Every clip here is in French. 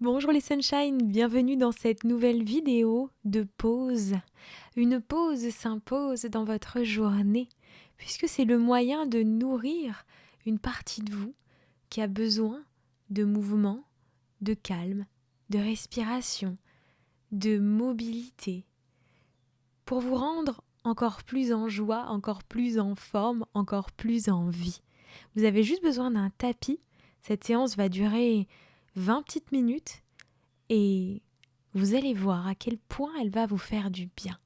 Bonjour les sunshine, bienvenue dans cette nouvelle vidéo de pause. Une pause s'impose dans votre journée puisque c'est le moyen de nourrir une partie de vous qui a besoin de mouvement, de calme, de respiration, de mobilité pour vous rendre encore plus en joie, encore plus en forme, encore plus en vie. Vous avez juste besoin d'un tapis. Cette séance va durer 20 petites minutes. Et vous allez voir à quel point elle va vous faire du bien.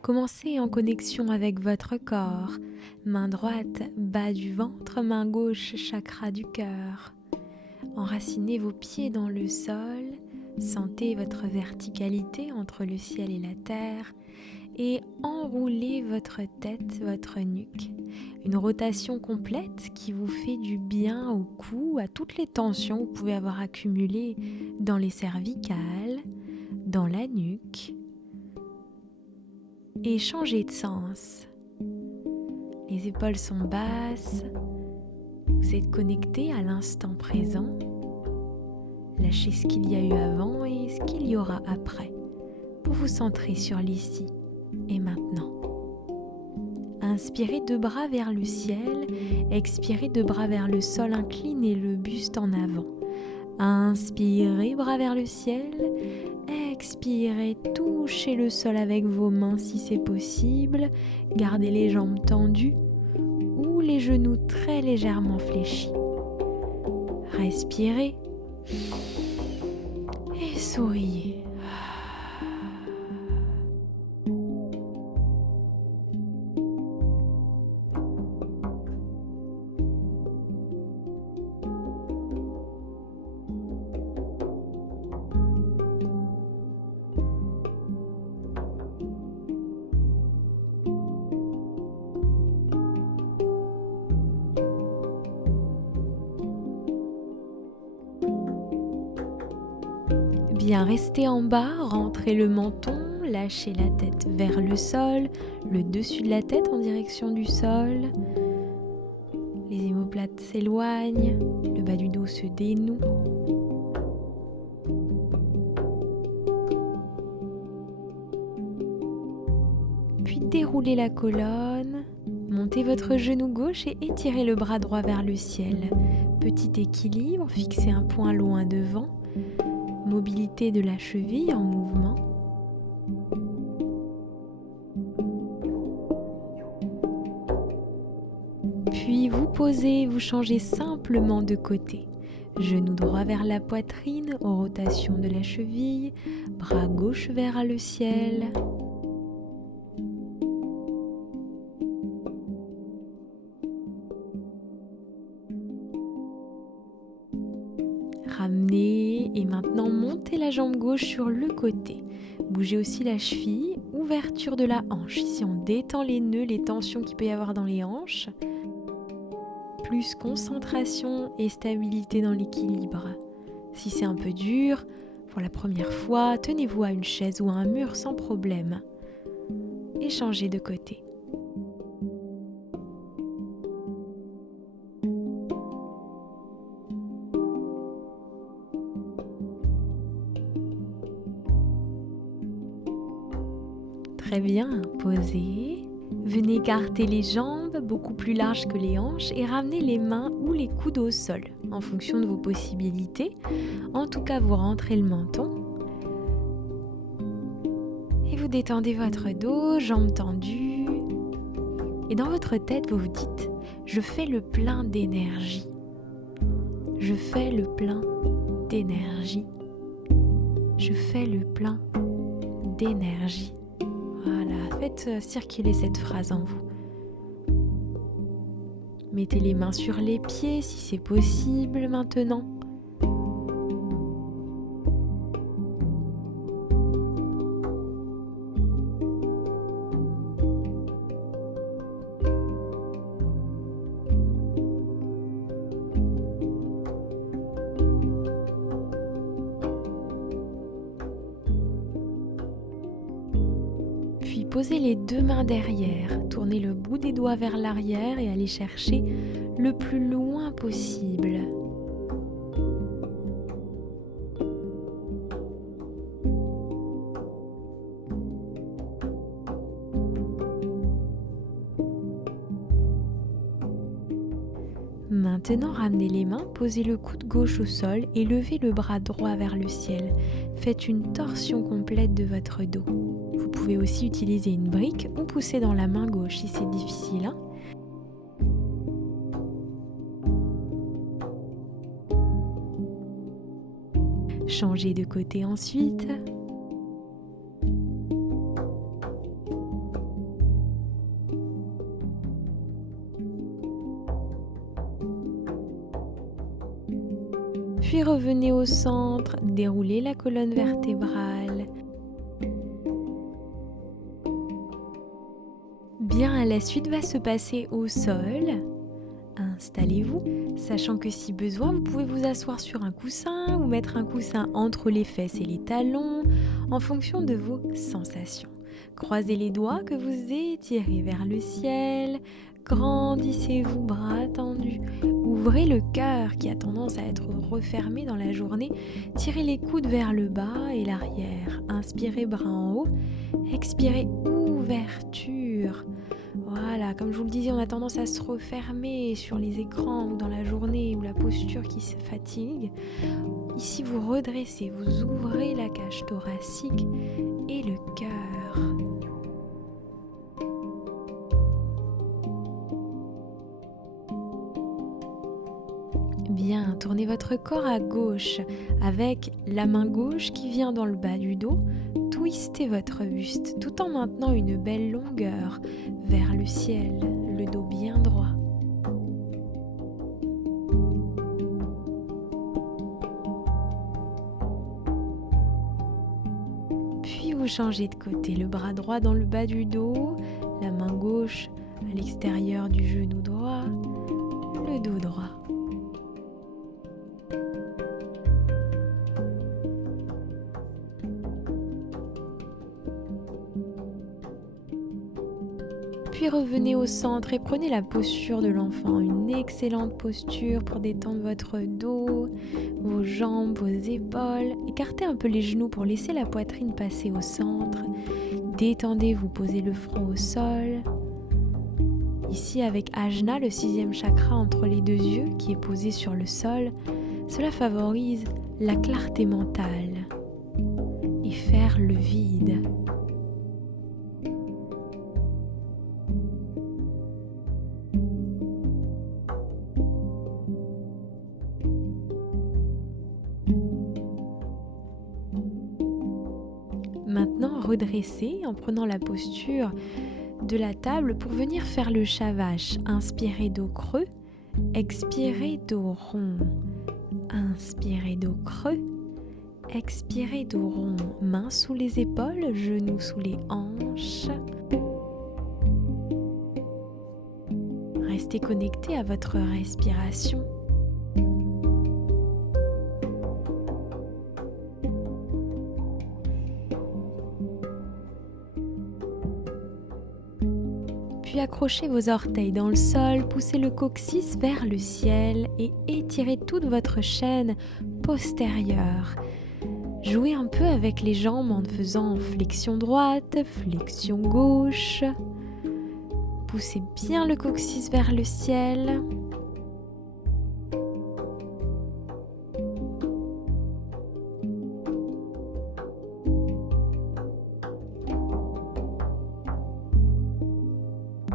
Commencez en connexion avec votre corps. Main droite, bas du ventre, main gauche, chakra du cœur. Enracinez vos pieds dans le sol, sentez votre verticalité entre le ciel et la terre et enroulez votre tête, votre nuque. Une rotation complète qui vous fait du bien au cou, à toutes les tensions que vous pouvez avoir accumulées dans les cervicales, dans la nuque. Et changez de sens. Les épaules sont basses, vous êtes connecté à l'instant présent. Lâchez ce qu'il y a eu avant et ce qu'il y aura après pour vous centrer sur l'ici et maintenant. Inspirez 2 bras vers le ciel, expirez 2 bras vers le sol, inclinez le buste en avant. Inspirez, bras vers le ciel. Expirez, touchez le sol avec vos mains si c'est possible. Gardez les jambes tendues ou les genoux très légèrement fléchis. Respirez et souriez. Bien, restez en bas, rentrez le menton, lâchez la tête vers le sol, le dessus de la tête en direction du sol. Les omoplates s'éloignent, le bas du dos se dénoue. Puis déroulez la colonne, montez votre genou gauche et étirez le bras droit vers le ciel. Petit équilibre, fixez un point loin devant. Mobilité de la cheville en mouvement. Puis vous posez, vous changez simplement de côté. Genou droit vers la poitrine, rotation de la cheville, bras gauche vers le ciel. Ramenez et maintenant montez la jambe gauche sur le côté. Bougez aussi la cheville, ouverture de la hanche. Ici on détend les nœuds, les tensions qu'il peut y avoir dans les hanches. Plus concentration et stabilité dans l'équilibre. Si c'est un peu dur, pour la première fois, tenez-vous à une chaise ou à un mur sans problème. Et changez de côté. Très bien, posez. Venez écarter les jambes beaucoup plus larges que les hanches et ramenez les mains ou les coudes au sol en fonction de vos possibilités. En tout cas, vous rentrez le menton. Et vous détendez votre dos, jambes tendues. Et dans votre tête, vous vous dites « Je fais le plein d'énergie. Je fais le plein d'énergie. Je fais le plein d'énergie. » Voilà, faites circuler cette phrase en vous. Mettez les mains sur les pieds si c'est possible maintenant. posez les deux mains derrière, tournez le bout des doigts vers l'arrière et allez chercher le plus loin possible. Maintenant, ramenez les mains, posez le coude gauche au sol et levez le bras droit vers le ciel. Faites une torsion complète de votre dos. Vous pouvez aussi utiliser une brique ou pousser dans la main gauche si c'est difficile, hein. Changez de côté ensuite. Puis revenez au centre, déroulez la colonne vertébrale. Bien, la suite va se passer au sol. Installez-vous, sachant que si besoin, vous pouvez vous asseoir sur un coussin ou mettre un coussin entre les fesses et les talons en fonction de vos sensations. Croisez les doigts que vous étirez vers le ciel. Grandissez-vous, bras tendus. Ouvrez le cœur qui a tendance à être refermé dans la journée. Tirez les coudes vers le bas et l'arrière. Inspirez, bras en haut. Expirez, ouverture. Voilà, comme je vous le disais, on a tendance à se refermer sur les écrans ou dans la journée ou la posture qui se fatigue. Ici, vous redressez, vous ouvrez la cage thoracique et le cœur. Bien, tournez votre corps à gauche avec la main gauche qui vient dans le bas du dos. Twistez votre buste tout en maintenant une belle longueur vers le ciel, le dos bien droit. Puis vous changez de côté, le bras droit dans le bas du dos, la main gauche à l'extérieur du genou droit, le dos droit. Puis revenez au centre et prenez la posture de l'enfant, une excellente posture pour détendre votre dos, vos jambes, vos épaules. Écartez un peu les genoux pour laisser la poitrine passer au centre. Détendez-vous, posez le front au sol. Ici avec Ajna, le 6e chakra entre les deux yeux qui est posé sur le sol, cela favorise la clarté mentale et faire le vide. Maintenant, redressez en prenant la posture de la table pour venir faire le Shavash. Inspirez dos creux, expirez dos rond. Inspirez dos creux, expirez dos rond. Mains sous les épaules, genoux sous les hanches. Restez connecté à votre respiration. Puis accrochez vos orteils dans le sol, poussez le coccyx vers le ciel et étirez toute votre chaîne postérieure. Jouez un peu avec les jambes en faisant flexion droite, flexion gauche. Poussez bien le coccyx vers le ciel.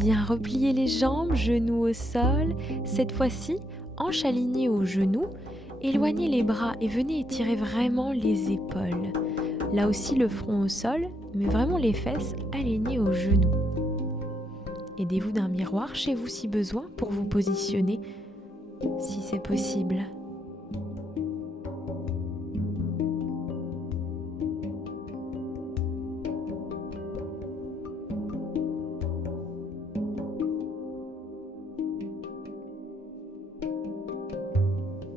Bien repliez les jambes, genoux au sol. Cette fois-ci, hanches alignées aux genoux. Éloignez les bras et venez étirer vraiment les épaules. Là aussi, le front au sol, mais vraiment les fesses alignées aux genoux. Aidez-vous d'un miroir chez vous si besoin pour vous positionner, si c'est possible.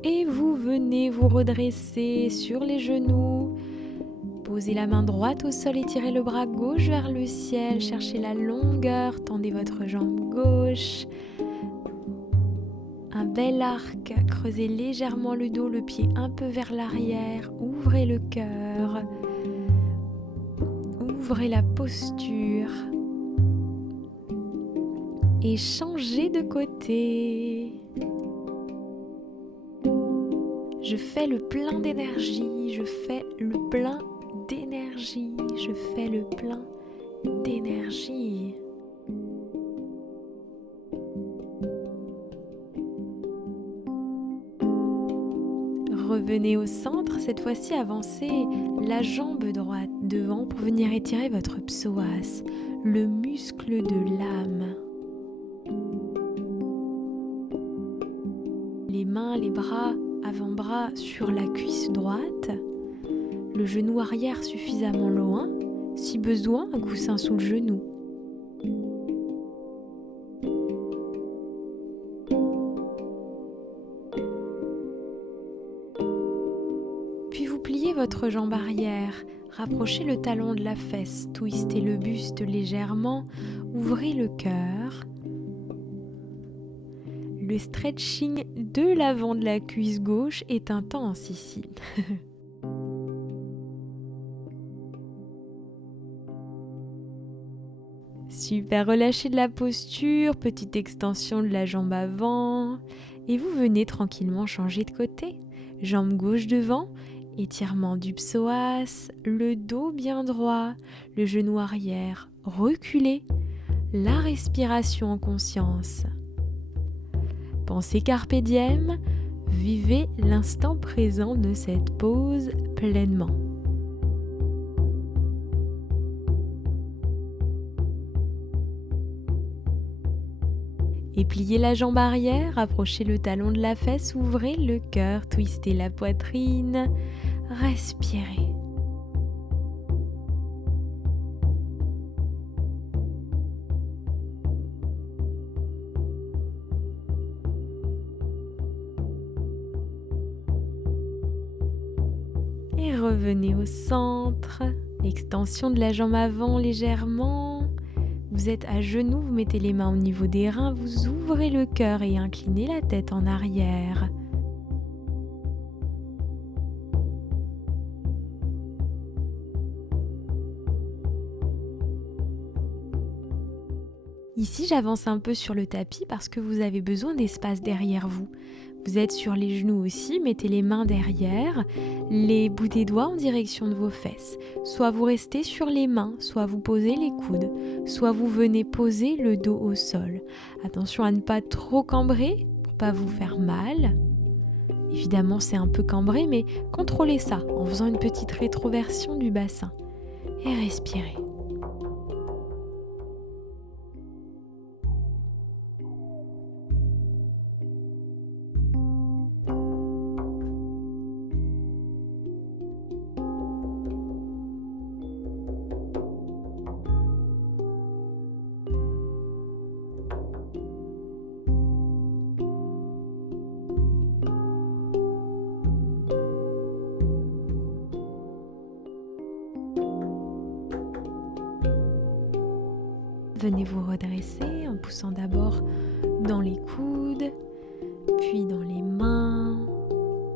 Et vous venez vous redresser sur les genoux, Posez la main droite au sol, étirez le bras gauche vers le ciel, cherchez la longueur, tendez votre jambe gauche. Un bel arc, creusez légèrement le dos, le pied un peu vers l'arrière, ouvrez le cœur, ouvrez la posture et changez de côté. Je fais le plein d'énergie, je fais le plein d'énergie, je fais le plein d'énergie. Revenez au centre, cette fois-ci avancez la jambe droite devant pour venir étirer votre psoas, le muscle de l'âme. Les mains, les bras, avant-bras sur la cuisse droite, le genou arrière suffisamment loin, si besoin, un coussin sous le genou. Puis vous pliez votre jambe arrière, rapprochez le talon de la fesse, twistez le buste légèrement, ouvrez le cœur. Le stretching de l'avant de la cuisse gauche est intense ici. Super, relâchez de la posture, petite extension de la jambe avant et vous venez tranquillement changer de côté. Jambe gauche devant, étirement du psoas, le dos bien droit, le genou arrière reculé, la respiration en conscience. Pensez carpe diem, vivez l'instant présent de cette pause pleinement. Et pliez la jambe arrière, approchez le talon de la fesse, ouvrez le cœur, twistez la poitrine, respirez. Et revenez au centre, extension de la jambe avant légèrement. Vous êtes à genoux, vous mettez les mains au niveau des reins, vous ouvrez le cœur et inclinez la tête en arrière. Ici, j'avance un peu sur le tapis parce que vous avez besoin d'espace derrière vous. Vous êtes sur les genoux aussi, mettez les mains derrière, les bouts des doigts en direction de vos fesses. Soit vous restez sur les mains, soit vous posez les coudes, soit vous venez poser le dos au sol. Attention à ne pas trop cambrer pour pas vous faire mal. Évidemment, c'est un peu cambré, mais contrôlez ça en faisant une petite rétroversion du bassin. Et respirez. Venez vous redresser en poussant d'abord dans les coudes, puis dans les mains.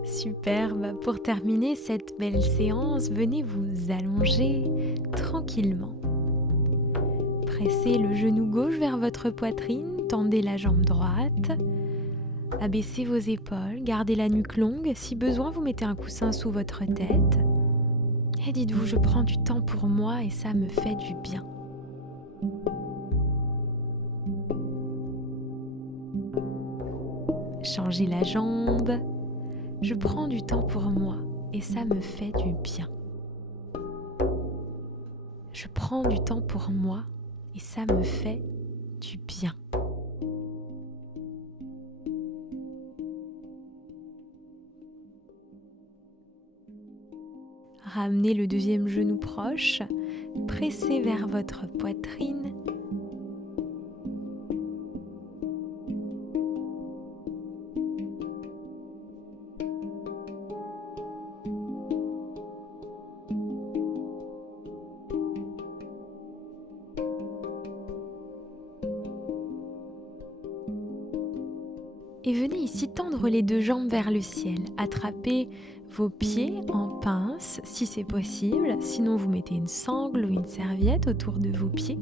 Superbe. Pour terminer cette belle séance, venez vous allonger tranquillement. Pressez le genou gauche vers votre poitrine, tendez la jambe droite, abaissez vos épaules, gardez la nuque longue. Si besoin, vous mettez un coussin sous votre tête. Et dites-vous, je prends du temps pour moi et ça me fait du bien. Changez la jambe. Je prends du temps pour moi et ça me fait du bien. Je prends du temps pour moi et ça me fait du bien. Ramenez le deuxième genou proche, pressez vers votre poitrine. Et venez ici tendre les 2 jambes vers le ciel. Attrapez vos pieds en pince si c'est possible. Sinon, vous mettez une sangle ou une serviette autour de vos pieds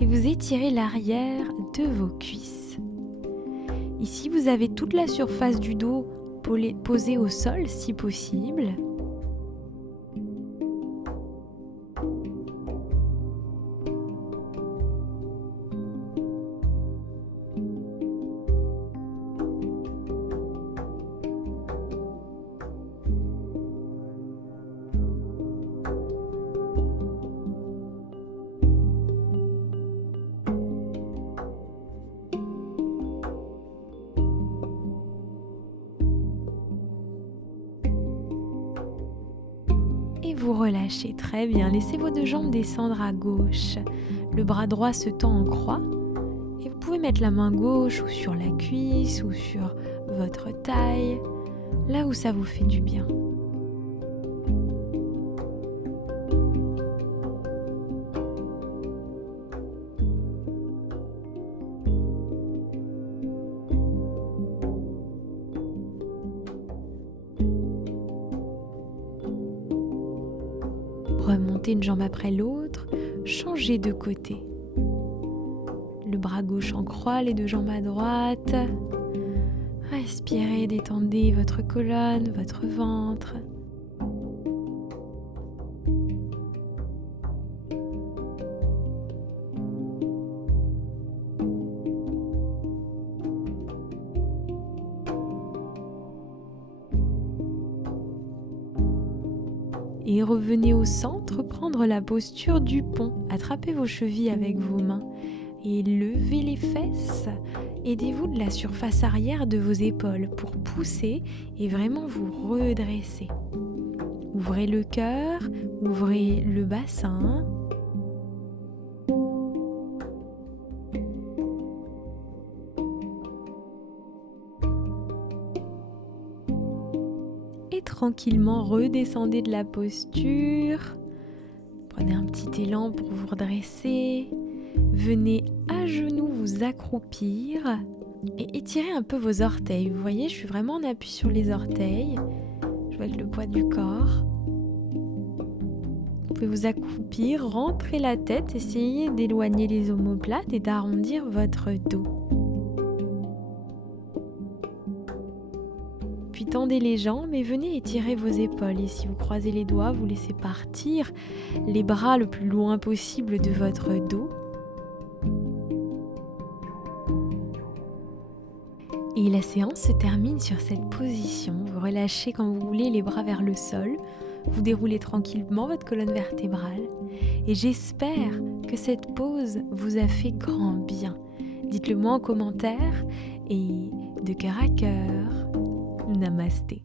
et vous étirez l'arrière de vos cuisses. Ici, vous avez toute la surface du dos posée au sol si possible. Et vous relâchez très bien. Laissez vos 2 jambes descendre à gauche. Le bras droit se tend en croix. Et vous pouvez mettre la main gauche ou sur la cuisse ou sur votre taille, là où ça vous fait du bien. Remontez une jambe après l'autre, changez de côté. Le bras gauche en croix, les 2 jambes à droite. Respirez, détendez votre colonne, votre ventre. Et revenez au centre, prendre la posture du pont. Attrapez vos chevilles avec vos mains et levez les fesses. Aidez-vous de la surface arrière de vos épaules pour pousser et vraiment vous redresser. Ouvrez le cœur, ouvrez le bassin. Et tranquillement redescendez de la posture. Prenez un petit élan pour vous redresser. Venez à genoux vous accroupir et étirez un peu vos orteils. Vous voyez, je suis vraiment en appui sur les orteils. Je vois avec le poids du corps. Vous pouvez vous accroupir, rentrer la tête, essayez d'éloigner les omoplates et d'arrondir votre dos. Puis tendez les jambes et venez étirer vos épaules. Et si vous croisez les doigts, vous laissez partir les bras le plus loin possible de votre dos. Et la séance se termine sur cette position. Vous relâchez quand vous voulez les bras vers le sol. Vous déroulez tranquillement votre colonne vertébrale. Et j'espère que cette pause vous a fait grand bien. Dites-le moi en commentaire et de cœur à cœur. Namasté.